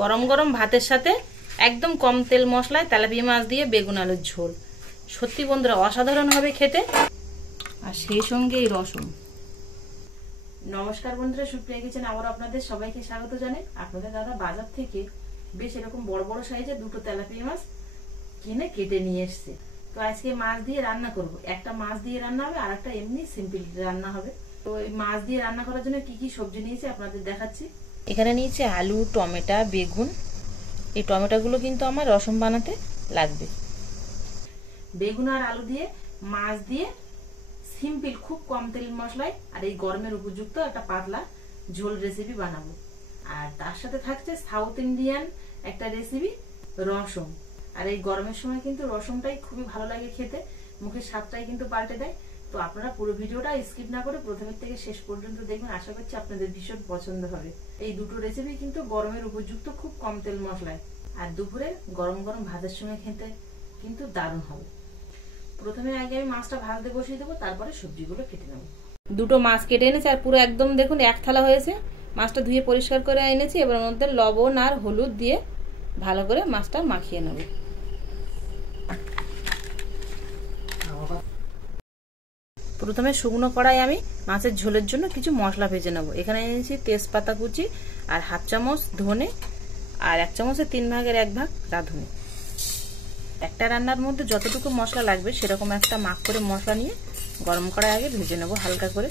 গরম গরম ভাতের সাথে একদম কম তেল মশলায় তেলাপিয়া মাছ দিয়ে বেগুন আলুর ঝোল। সত্যি বন্ধুরা অসাধারণ হবে খেতে, আর সেই সঙ্গে এই রসুন। নমস্কার বন্ধুরা, সুপ্রিয়া কিচেন আবার আপনাদের সবাইকে স্বাগত জানাই। আপনাদের দাদা বাজার থেকে বেশ এরকম বড় বড় সাইজের দুটো তেলাপিয়া মাছ কিনে কেটে নিয়ে এসছে। তো আজকে মাছ দিয়ে রান্না করব। একটা মাছ দিয়ে রান্না হবে আর একটা এমনি সিম্পল রান্না হবে। তো এই মাছ দিয়ে রান্না করার জন্য কি কি সবজি নিয়েছি আপনাদের দেখাচ্ছি। এখানে নিয়েছি আলু, টমেটো, বেগুন। এই টমেটোগুলো কিন্তু আমার রসম বানাতে লাগবে। বেগুন আর আলু দিয়ে মাছ দিয়ে সিম্পল খুব কম তেল মশলায় আর এই গরমের উপযুক্ত একটা পাতলা ঝোল রেসিপি বানাবো। আর তার সাথে থাকছে সাউথ ইন্ডিয়ান একটা রেসিপি রসম। আর এই গরমের সময় কিন্তু রসমটাই খুবই ভালো লাগে খেতে, মুখের স্বাদটাই কিন্তু পাল্টে দেয়। তো আপনারা পুরো ভিডিওটা স্কিপ না করে প্রথমের থেকে শেষ পর্যন্ত দেখবেন, আশা করছি আপনাদের ভীষণ পছন্দ হবে। এই দুটো রেসিপি কিন্তু গরমের উপযুক্ত, খুব কম তেল মশলায়, আর দুপুরে গরম গরম ভাতের সময় খেতে কিন্তু দারুণ হবে। প্রথমে আগে আমি মাছটা ভাজতে বসিয়ে দেবো, তারপরে সবজিগুলো কেটে নেবো। দুটো মাছ কেটে এনেছি আর পুরো একদম দেখুন এক থালা হয়েছে। মাছটা ধুয়ে পরিষ্কার করে এনেছি। এবার মধ্যে লবণ আর হলুদ দিয়ে ভালো করে মাছটা মাখিয়ে নেব। প্রথমে শুকনো কড়াই আমি মাছের ঝোলের জন্য কিছু মশলা ভেজে নেব। এখানে এনেছি তেজপাতা কুচি আর হাফ চামচ ধনে আর 1 চামচের 3 ভাগের 1 ভাগ রাঁধুনি। একটা রান্নার মধ্যে যতটুকু মশলা লাগবে সেরকম একটা মাপ করে মশলা নিয়ে গরম কড়াই আগে ভেজে নেব হালকা করে।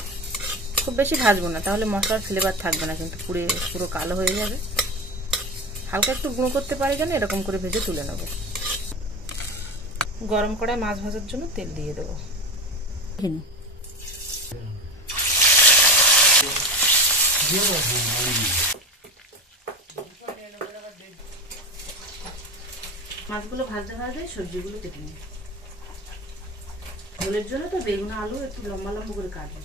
খুব বেশি ভাজবো না, তাহলে মশলার ফ্লেভার থাকবে না, কিন্তু পুরো কালো হয়ে যাবে। হালকা একটু গুঁড়ো করতে পারি যেন, এরকম করে ভেজে তুলে নেব। গরম কড়াই মাছ ভাজার জন্য তেল দিয়ে দেবো। মাছগুলো ভাজতে ভাজতে সবজিগুলো কেটে নিই। ঝোলের জন্য তো বেগুন আলু একটু লম্বা লম্বা করে কাটবো।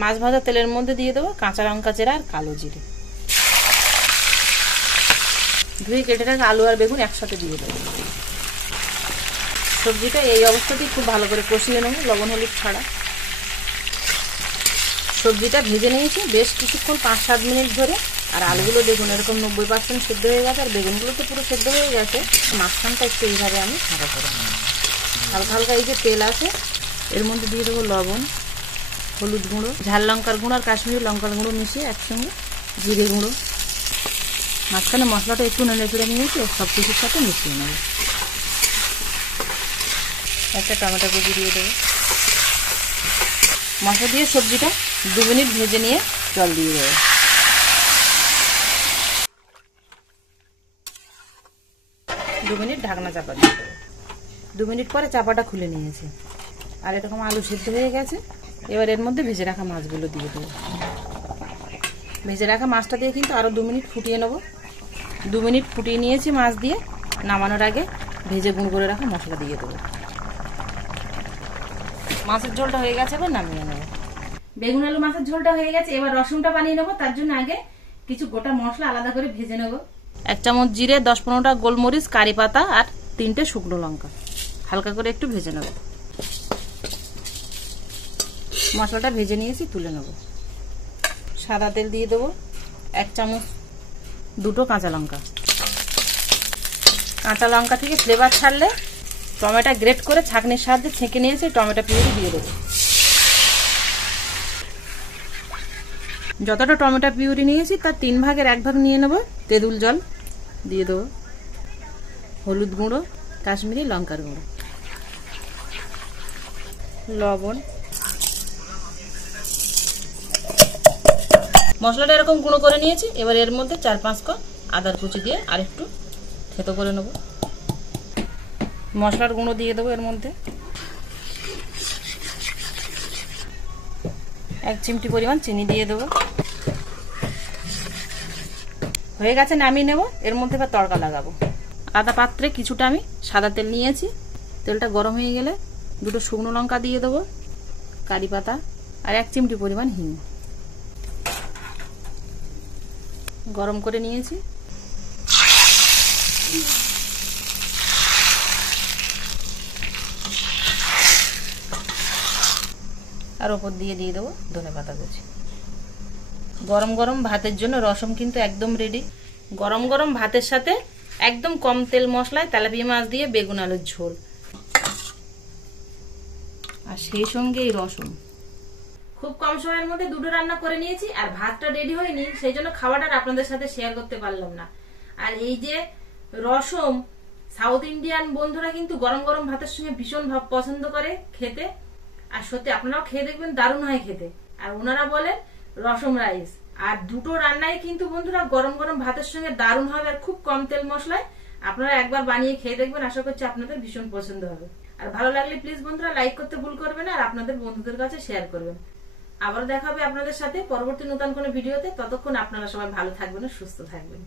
মাছ ভাজা তেলের মধ্যে দিয়ে দেবো কাঁচা লঙ্কা চেরা আর কালো জিরে। ধুয়ে কেটে রাখা আলু আর বেগুন একসাথে দিয়ে দেবো। সবজিটা এই অবস্থাতেই খুব ভালো করে কষিয়ে নেব, লবণ হলুদ ছাড়া। সবজিটা ভেজে নিয়েছি বেশ কিছুক্ষণ, 5-7 মিনিট ধরে। আর আলুগুলো দেখুন এরকম 90% সেদ্ধ হয়ে গেছে, আর বেগুনগুলো তো পুরো সেদ্ধ হয়ে গেছে। মাঝখানটা একটু এইভাবে আমি ফাঁকা করে নেব। হালকা হালকা এই যে তেল আছে এর মধ্যে দিয়ে দেবো লবণ, হলুদ গুঁড়ো, ঝাল লঙ্কার গুঁড়ো আর কাশ্মীরি লঙ্কার গুঁড়ো মিশিয়ে একসঙ্গে জিরে গুঁড়ো। মাঝখানে মশলাটা একটু নেড়ে ফেড়ে নিয়েছি, সব কিছুর সাথে মিশিয়ে নেব। একটা টমেটো কুচি দিয়ে দেবো। মশলা দিয়ে সবজিটা 2 মিনিট ভেজে নিয়ে জল দিয়ে দেবো। 2 মিনিট ঢাকনা চাপা দিয়ে দেবো। 2 মিনিট পরে চাপাটা খুলে নিয়েছি, আর এরকম আলু সিদ্ধ হয়ে গেছে। এবার এর মধ্যে ভেজে রাখা মাছগুলো দিয়ে দেবো। ভেজে রাখা মাছটা দিয়ে কিন্তু আরও 2 মিনিট ফুটিয়ে নেব। 2 মিনিট ফুটিয়ে নিয়েছি মাছ দিয়ে। নামানোর আগে ভেজে গুঁড়ো করে রাখা মশলা দিয়ে দেবো। মাছের ঝোলটা হয়ে গেছে, এবার নামিয়ে নেব। বেগুন আলু মাছের ঝোলটা হয়ে গেছে। এবার রসুনটা বানিয়ে নেবো। তার জন্য আগে কিছু গোটা মশলা আলাদা করে ভেজে নেব। 1 চামচ জিরে, 10-15টা গোলমরিচ, কারি পাতা আর 3টে শুকনো লঙ্কা হালকা করে একটু ভেজে নেব। মশলাটা ভেজে নিয়েছি, তুলে নেব। সাদা তেল দিয়ে দেবো 1 চামচ, 2টো কাঁচা লঙ্কা। কাঁচা লঙ্কা থেকে ফ্লেভার ছাড়লে টমেটো গ্রেট করে ছাঁকনির সাহায্যে ছেঁকে নিয়েছি, টমেটো পিউরি দিয়ে দেবো। যতটা টমেটো পিউরি নিয়েছি তার 3 ভাগের 1 ভাগ নিয়ে নেব তেঁতুল জল দিয়ে দেবো। হলুদ গুঁড়ো, কাশ্মীরি লঙ্কার গুঁড়ো, লবণ। মশলাটা এরকম গুঁড়ো করে নিয়েছি। এবার এর মধ্যে 4-5 কোয়া আদার কুচি দিয়ে আরেকটু থেতো করে নেব। মশলার গুঁড়ো দিয়ে দেবো এর মধ্যে। 1 চিমটি পরিমাণ চিনি দিয়ে দেবো। হয়ে গেছে, নামিয়ে নেব। এর মধ্যে এবার তড়কা লাগাবো। আলাদা পাত্রে কিছুটা আমি সাদা তেল নিয়েছি। তেলটা গরম হয়ে গেলে 2টো শুকনো লঙ্কা দিয়ে দেবো, কারি পাতা আর 1 চিমটি পরিমাণ হিং। গরম করে নিয়েছি। আর ওপর দিয়ে দেবো ধনেপাতা কুচি। গরম গরম ভাতের জন্য রসম কিন্তু একদম রেডি। গরম গরম ভাতের সাথে একদম কম তেল মশলায় তেলাপিয়া মাছ দিয়ে বেগুন আলুর ঝোল, আর সেই সঙ্গে এই রসম। খুব কম সময়ের মধ্যে দুটো রান্না করে নিয়েছি, আর ভাতটা রেডি হয়নি, সেই জন্য খাওয়াটা আপনাদের সাথে শেয়ার করতে পারলাম না। আর এই যে রসম, সাউথ ইন্ডিয়ান বন্ধুরা কিন্তু গরম গরম ভাতের সঙ্গে ভীষণ পছন্দ করে খেতে, আর সত্যি আপনারাও খেয়ে দেখবেন, দারুণ হয় খেতে। আর ওনারা বলেন রসম রাইস। আর দুটো রান্নাই কিন্তু বন্ধুরা গরম গরম ভাতের সঙ্গে দারুণ হবে, আর খুব কম তেল মশলায়। আপনারা একবার বানিয়ে খেয়ে দেখবেন, আশা করছি আপনাদের ভীষণ পছন্দ হবে। আর ভালো লাগলে প্লিজ বন্ধুরা লাইক করতে ভুল করবেন, আর আপনাদের বন্ধুদের কাছে শেয়ার করবেন। আবার দেখা হবে আপনাদের সাথে পরবর্তী নতুন কোনো ভিডিওতে। ততক্ষণ আপনারা সবাই ভালো থাকবেন, সুস্থ থাকবেন।